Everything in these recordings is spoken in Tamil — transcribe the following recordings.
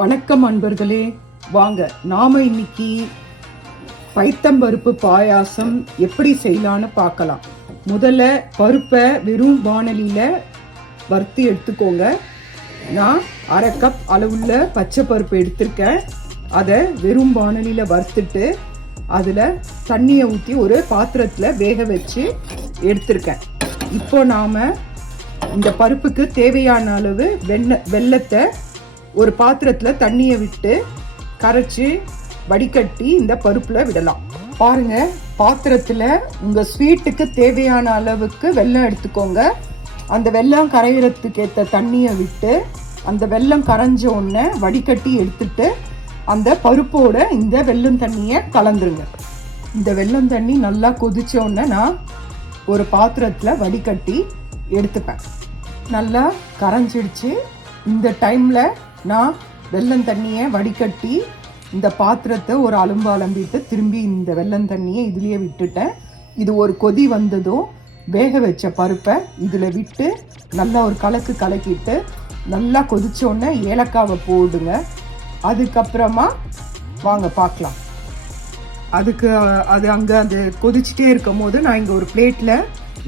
வணக்கம் அன்பர்களே, வாங்க நாம இன்னைக்கு பைத்தம்பருப்பு பாயாசம் எப்படி செய்யலான்னு பார்க்கலாம். முதல்ல பருப்பை வெறும் வாணலியில வறுத்து எடுத்துக்கோங்க. நான் 1/2 கப் அளவுள்ள பச்சை பருப்பு எடுத்திருக்கேன். அதை வெறும் வாணலியில வறுத்துட்டு அதில் தண்ணியை ஊற்றி ஒரு பாத்திரத்தில் வேக வச்சு எடுத்திருக்கேன். இப்போ நாம் இந்த பருப்புக்கு தேவையான அளவு வெல்லத்தை ஒரு பாத்திரத்தில் தண்ணியை விட்டு கரைச்சி வடிகட்டி இந்த பருப்பில் விடலாம். பாருங்க, பாத்திரத்தில் உங்கள் ஸ்வீட்டுக்கு தேவையான அளவுக்கு வெல்லம் எடுத்துக்கோங்க. அந்த வெல்லம் கரையிறதுக்கு ஏற்ற தண்ணியை விட்டு அந்த வெல்லம் கரைஞ்ச உடனே வடிகட்டி எடுத்துட்டு அந்த பருப்போட இந்த வெல்லம் தண்ணியை கலந்துருங்க. இந்த வெல்லம் தண்ணி நல்லா கொதிச்ச உடனே நான் ஒரு பாத்திரத்தில் வடிகட்டி எடுத்துப்பேன். நல்லா கரைஞ்சிடுச்சு. இந்த டைமில் நான் வெல்லம் தண்ணியை வடிகட்டி இந்த பாத்திரத்தை ஒரு அலும்பு அலம்பிட்டு திரும்பி இந்த வெல்லம் தண்ணியை இதுலேயே விட்டுட்டேன். இது ஒரு கொதி வந்ததும் வேக வச்ச பருப்பை இதில் விட்டு நல்லா ஒரு கலக்கிட்டு நல்லா கொதிச்சோடனே ஏலக்காவை போடுங்க. அதுக்கப்புறமா வாங்க பார்க்கலாம். அது கொதிச்சுட்டே இருக்கும் போது நான் இங்கே ஒரு பிளேட்டில்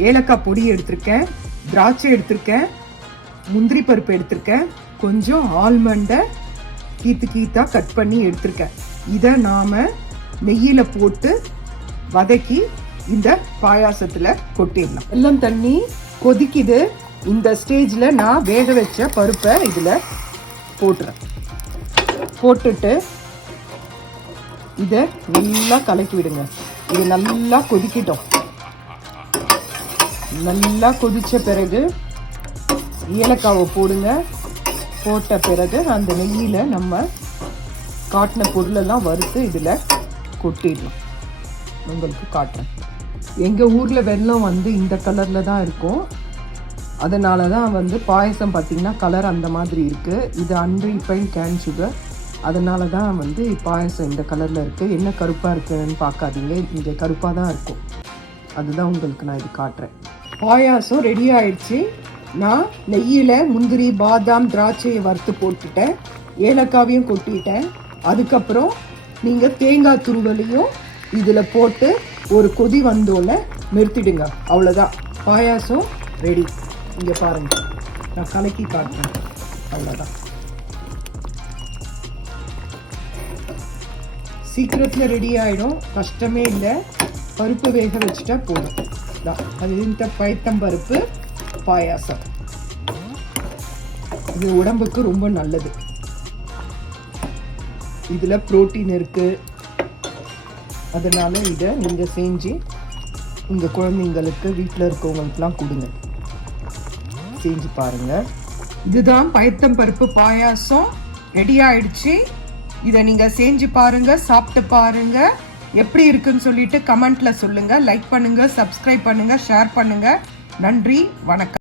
ஏலக்காய் பொடி எடுத்திருக்கேன், திராட்சை எடுத்திருக்கேன், முந்திரி பருப்பு எடுத்திருக்கேன், கொஞ்சம் ஆல்மண்டை கீத்தாக கட் பண்ணி எடுத்திருக்கேன். இதை நாம் நெய்யில் போட்டு வதக்கி இந்த பாயாசத்தில் கொட்டிடலாம். வெல்லம் தண்ணி கொதிக்குது. இந்த ஸ்டேஜில் நான் வேக வச்ச பருப்பை இதில் போட்டுட்டு இதை நல்லா கலக்கி விடுங்க. இது நல்லா கொதிக்கிட்டோம். நல்லா கொதித்த பிறகு ஏலக்காவை போடுங்க. போட்ட பிறகு அந்த நெய்யில் நம்ம காட்டின பொருளெல்லாம் வறுத்து இதில் கொட்டிடலாம். உங்களுக்கு காட்டுறேன். எங்கள் ஊரில் வெல்லம் இந்த கலரில் தான் இருக்கும். அதனால தான் பாயசம் பார்த்திங்கன்னா கலர் அந்த மாதிரி இருக்குது. இது அன்ரீஃபைண்ட் கேன் சுகர். அதனால தான் பாயசம் இந்த கலரில் இருக்குது. என்ன கருப்பாக இருக்குன்னு பார்க்காதீங்க, இங்கே கருப்பாக தான் இருக்கும். அதுதான் உங்களுக்கு நான் இது காட்டுறேன். பாயாசம் ரெடி ஆயிடுச்சு. நான் நெய்யில் முந்திரி, பாதாம், திராட்சையை வறுத்து போட்டுட்டேன், ஏலக்காவையும் கொட்டிட்டேன். அதுக்கப்புறம் நீங்கள் தேங்காய் துருவலையும் இதில் போட்டு ஒரு கொதி வந்தோடனே நிறுத்திடுங்க. அவ்வளோதான், பாயாசம் ரெடி. இங்கே பாருங்கள், நான் கலக்கி காட்டுறேன். அவ்வளோதான், சீக்கிரத்தில் ரெடி ஆகிடும். கஷ்டமே இல்லை. பருப்பு வேக வச்சுட்டா போதும். அது இந்த பைத்தம்பருப்பு பாயாசம். இது உடம்புக்கு ரொம்ப நல்லது. இதில் புரோட்டீன் இருக்கு. அதனால இதை நீங்கள் செஞ்சு உங்கள் குழந்தைங்களுக்கு, வீட்டில் இருக்கவங்களுக்குலாம் கொடுங்க. செஞ்சு பாருங்க. இதுதான் பைத்தம்பருப்பு பாயாசம் ரெடி ஆயிடுச்சு. இதை நீங்கள் செஞ்சு பாருங்க, சாப்பிட்டு பாருங்க. எப்படி இருக்குன்னு சொல்லிட்டு கமெண்ட்ல சொல்லுங்க. லைக் பண்ணுங்க, சப்ஸ்கிரைப் பண்ணுங்க, ஷேர் பண்ணுங்க. நன்றி, வணக்கம்.